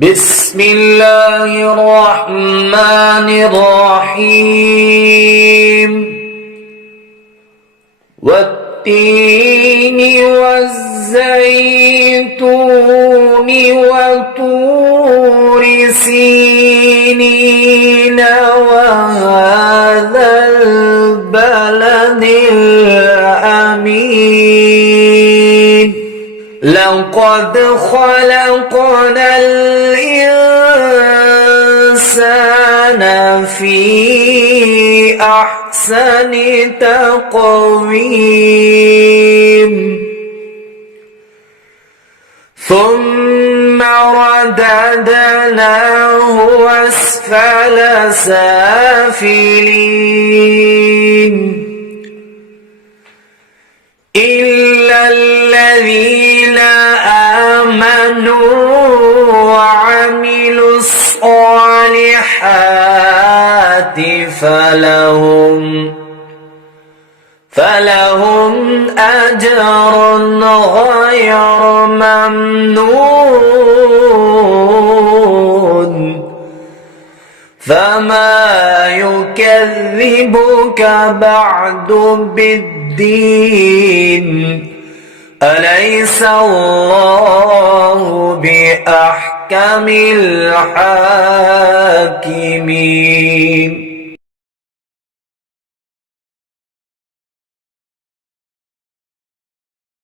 بسم الله الرحمن الرحيم والتين والزيتون وطور سينين وهذا البلد الأمين لقد خلقنا الإنسان في أحسن تقويم ثم رددناه أسفل سافلين إلا الذين آمنوا وعملوا الصالحات فلهم أجر غير ممنون فما يكذبك بعد بالدين أليس الله بأحكم الحاكمين